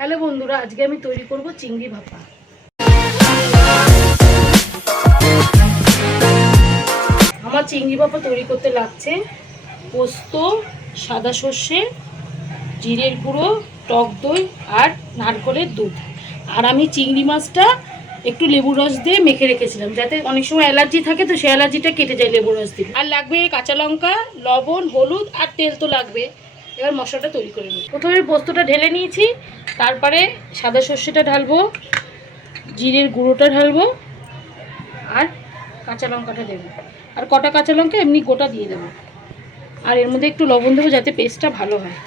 Hello বন্ধুরা, আজকে আমি তৈরি করব চিংড়ি ভাপা। আমার চিংড়ি ভাপা তৈরি করতে লাগছে পোস্ত, সাদা সর্ষে, জিরের গুঁড়ো, টক দই আর নারকেলের দুধ। আর আমি চিংড়ি মাছটা একটু লেবু রস দিয়ে মেখে রেখেছিলাম, যাতে অনেক সময় অ্যালার্জি থাকে, তো সেই অ্যালার্জিটা কেটে যায় লেবু রস দিয়ে। আর লাগবে কাঁচা লঙ্কা, লবণ, হলুদ আর তেল তো লাগবে। এবার মশলাটা তৈরি করে নেব। প্রথমে পোস্তটা ঢেলে নিয়েছি, তারপরে সাদা সর্ষেটা ঢালবো, জিরের গুঁড়োটা ঢালবো আর কাঁচা লঙ্কাটা দেবো। আর কটা কাঁচা লঙ্কা এমনি গোটা দিয়ে দেবো। আর এর মধ্যে একটু লবণ দেবো যাতে পেস্টটা ভালো হয়।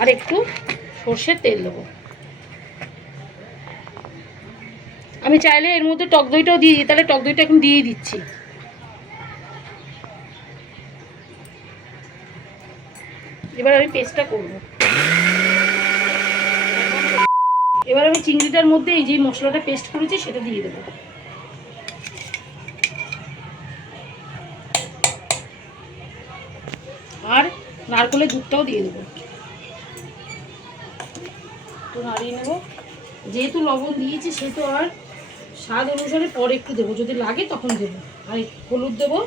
আর একটু সর্ষের তেল দেবো। আমি চাইলে এর মধ্যে টক দইটাও দিয়ে দিই, তাহলে টক দইটা এখন দিয়েই দিচ্ছি। এবার আমি পেস্টটা করব। এবার আমি চিংড়িটার মধ্যে এই যে মশলাটা পেস্ট করেছি সেটা দিয়ে দেবো। আর নারকেলের দুধটাও দিয়ে দেবো। একটু নাড়িয়ে নেব। যেহেতু লবণ দিয়েছি সেহেতু আর স্বাদ অনুসারে পরে একটু দেবো, যদি লাগে তখন দেবো। আর হলুদ দেবো,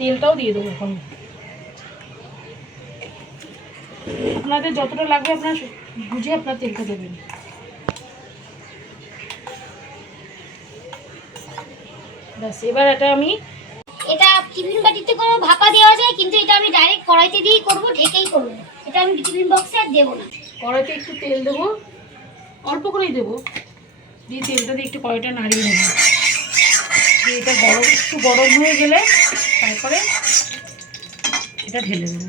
তেলটাও দিয়ে দেবো। এখন আপনাদের যতটা লাগবে আপনার বুঝে আপনার তেলটা দেবেন। ব্যাস, এবার এটা আমি টিফিন বাটিতে করে ভাপা দেওয়া যায়, কিন্তু এটা আমি ডাইরেক্ট কড়াইতে দিয়েই করবো, ঢেকেই করবো। এটা আমি টিফিন বক্সে আর দেবো না। কড়াইতে একটু তেল দেবো, অল্প করেই দেবো, দিয়ে তেলটা দিয়ে একটু কড়াইটা নাড়িয়ে নেব। এটা একটু গরম হয়ে গেলে তারপরে এটা ঢেলে দেবো।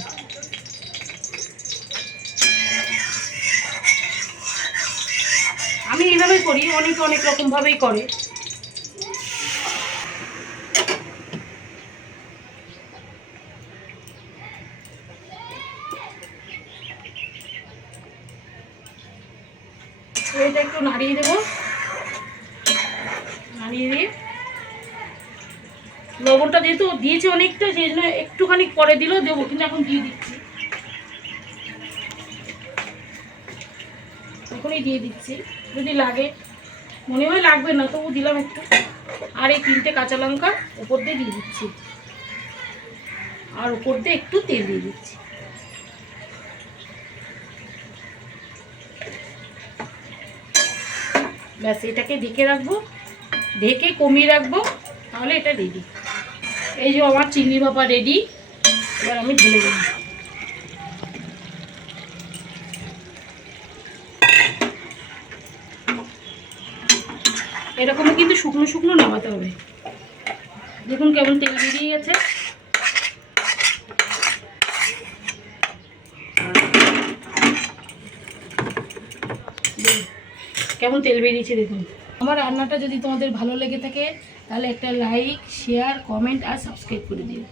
আমি এইভাবেই করি, অনেকে অনেক রকমভাবেই করে। এটা একটু নাড়িয়ে দেবো, নাড়িয়ে দিয়ে লবণটা যেহেতু দিয়েছি অনেকটা, সেই জন্য একটুখানি পরে দিলেও দেবো, কিন্তু এখন দিয়ে দিচ্ছি। এখনই দিয়ে দিচ্ছি, যদি লাগে, মনে হয় লাগবে না তবু দিলাম একটু। আর এই 3টে কাঁচা লঙ্কা উপর দিয়ে দিয়ে দিচ্ছি, আর উপর দিয়ে একটু তেল দিয়ে দিচ্ছি। ব্যাস, এটাকে ঢেকে রাখবো, ঢেকে কমিয়ে রাখবো, তাহলে এটা রেডি। এই যে আমার চিংড়ি ভাপা রেডি। এবার আমি ঢেলে দেবো। এরকমই কিন্তু শুকনো শুকনো নামাতে হবে। দেখুন কেমন তেল বেরিয়ে গেছে। কেমন তেল বেরিয়েছে দেখুন। আমার রান্নাটা যদি তোমাদের ভালো লেগে থাকে তাহলে একটা লাইক, শেয়ার, কমেন্ট আর সাবস্ক্রাইব করে দিও।